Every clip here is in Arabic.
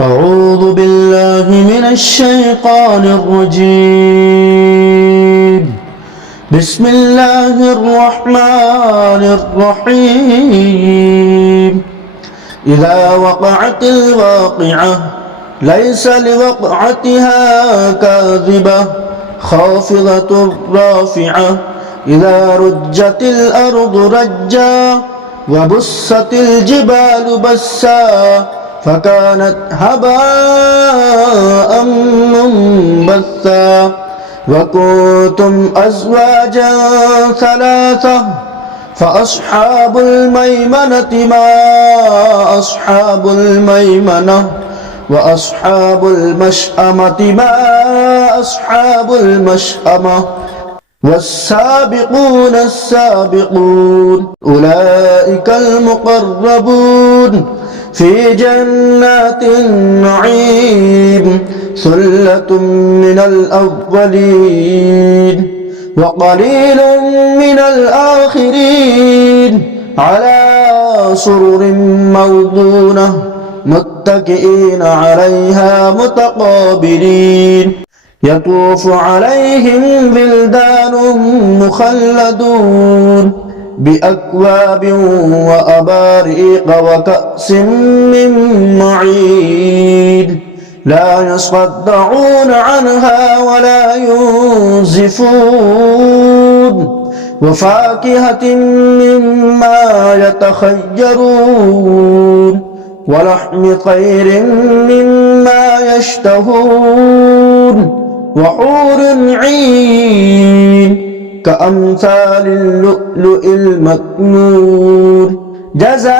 أعوذ بالله من الشيطان الرجيم. بسم الله الرحمن الرحيم. إذا وقعت الواقعة ليس لوقعتها كاذبة خافضة رافعة إذا رجت الأرض رجا وبست الجبال بسا فكانت هباء منبثا وكنتم أزواجا ثلاثة فأصحاب الميمنة ما أصحاب الميمنة وأصحاب المشأمة ما أصحاب المشأمة والسابقون السابقون أولئك المقربون في جنات النعيم ثلة من الأولين وقليل من الآخرين على سرر موضونة متكئين عليها متقابلين يطوف عليهم بلدان مخلدون بأكواب وأباريق وكأس من معين لا يصدعون عنها ولا ينزفون وفاكهة مما يتخيرون ولحم طير مما يشتهون وحور عين كأمثال اللؤلؤ المكنون جزاء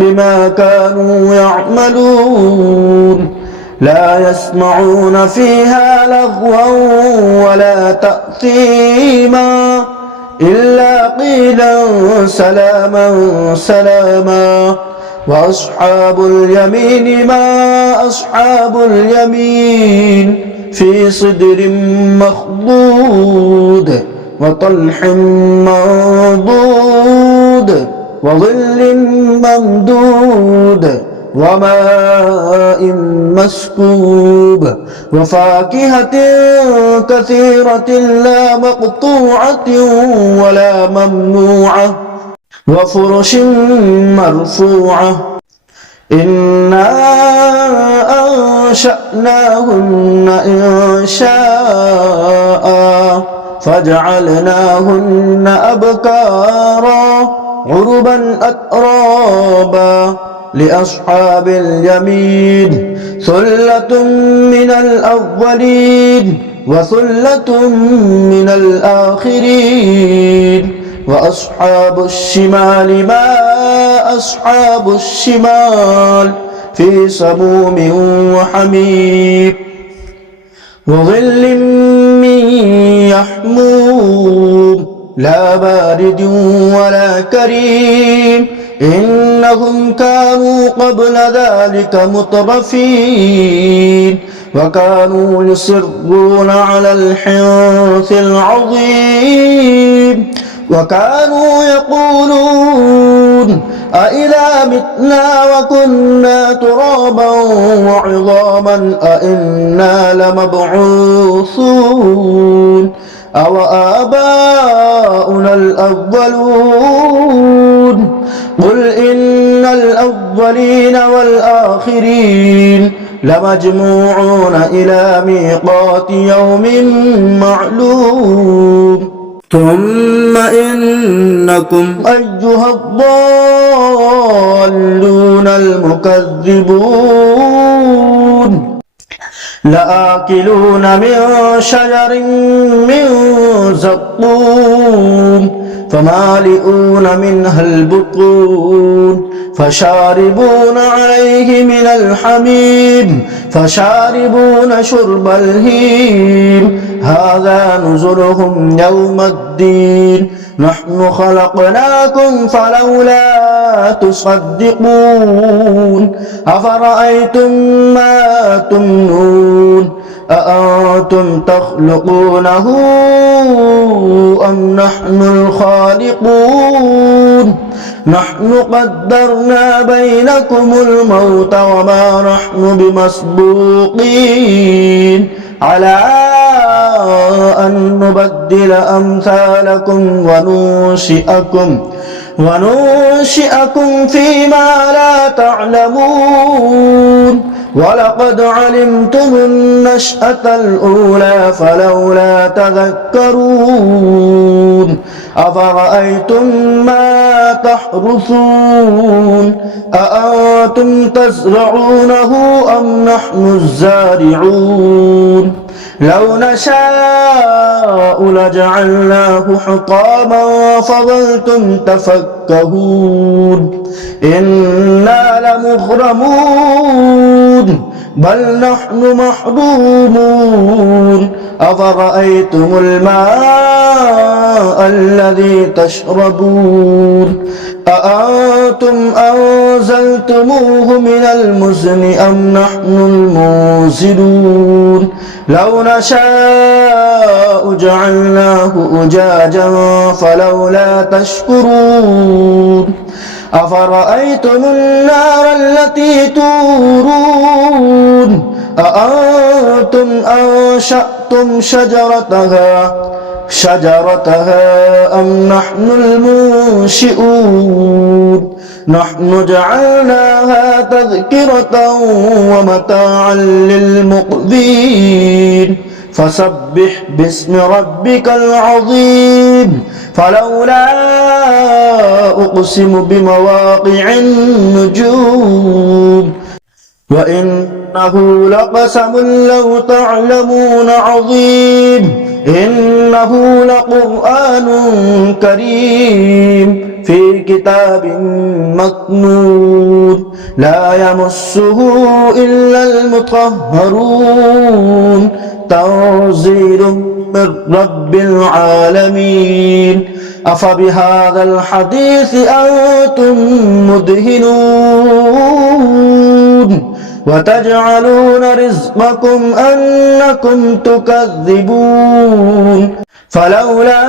بما كانوا يعملون لا يسمعون فيها لغوا ولا تأثيما إلا قيلا سلاما سلاما وأصحاب اليمين ما أصحاب اليمين في صدر مخضود وطلح منضود وظل ممدود وماء مسكوب وفاكهة كثيرة لا مقطوعة ولا ممنوعة وفرش مرفوعة إنا أنشأناهن إنشاء فجعلناهن أبكارا عربا أترابا لأصحاب اليمين ثلة من الأولين وثلة من الآخرين وأصحاب الشمال ما أصحاب الشمال في سموم وحميم وظل من يحموم لا بارد ولا كريم إنهم كانوا قبل ذلك مترفين وكانوا يصرون على الحنث العظيم وكانوا يقولون أإذا متنا وكنا ترابا وعظاما أإنا لمبعوثون أو آباؤنا الأولون قل إن الأولين والآخرين لمجموعون إلى ميقات يوم معلوم ثم إنكم أيها الضالون المكذبون لآكلون من شجر من زقوم فمالئون منها البطون فشاربون عليه من الحميم فشاربون شرب الهيم هذا نزلهم يوم الدين نحن خلقناكم فلولا تصدقون أفرأيتم ما تمنون أأنتم تخلقونه أم نحن الخالقون نحن قدرنا بينكم الموت وما نحن بمسبوقين على أن نبدل أمثالكم وننشئكم فيما لا تعلمون ولقد علمتم النشأة الأولى فلولا تذكرون أفرأيتم ما تحرثون أأنتم تزرعونه أم نحن الزارعون لو نشاء لجعلناه حطاما فظلتم تفكهون إنا لمغرمون بل نحن محرومون أفرأيتم الماء الذي تشربون أأنتم أنزلتموه من المزن أم نحن المنزلون لو نشاء جعلناه أجاجا فلولا تشكرون أفرأيتم النار التي تورون أأنتم أنشأتم شجرتها أم نحن المنشئون نحن جعلناها تذكرة ومتاعا للمقوين فسبح باسم ربك العظيم فلولا أقسم بمواقع النجوم وإنه لقسم لو تعلمون عظيم إنه لقرآن كريم في كتاب مكنون لا يمسه إلا المطهرون تنزيل من رب العالمين أفبهذا الحديث أنتم مدهنون وتجعلون رزقكم أنكم تكذبون فلولا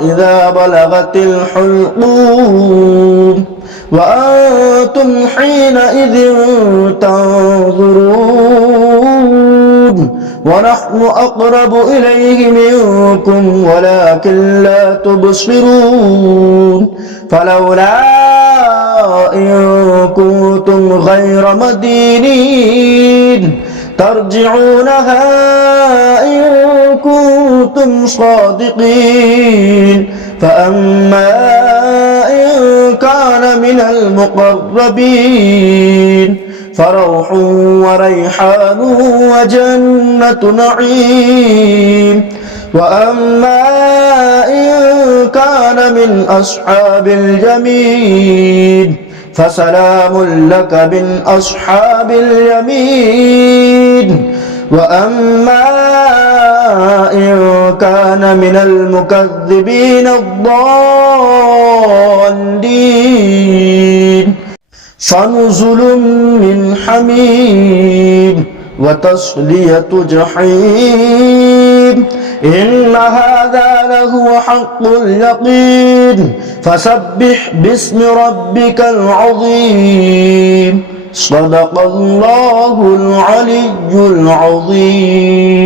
إذا بلغت الحلقوم وأنتم حينئذ تنظرون ونحن أقرب إليه منكم ولكن لا تبصرون فلولا إن كنتم غير مدينين ترجعونها إن كنتم صادقين فأما إن كان من المقربين فروح وريحان وجنة نعيم وأما إن كان من أصحاب اليمين فسلام لك من أصحاب اليمين وأما إن كان من المكذبين الضالين فنزل من حميم وتصلية جحيم إن هذا لهو حق اليقين فسبح باسم ربك العظيم صدق الله العلي العظيم.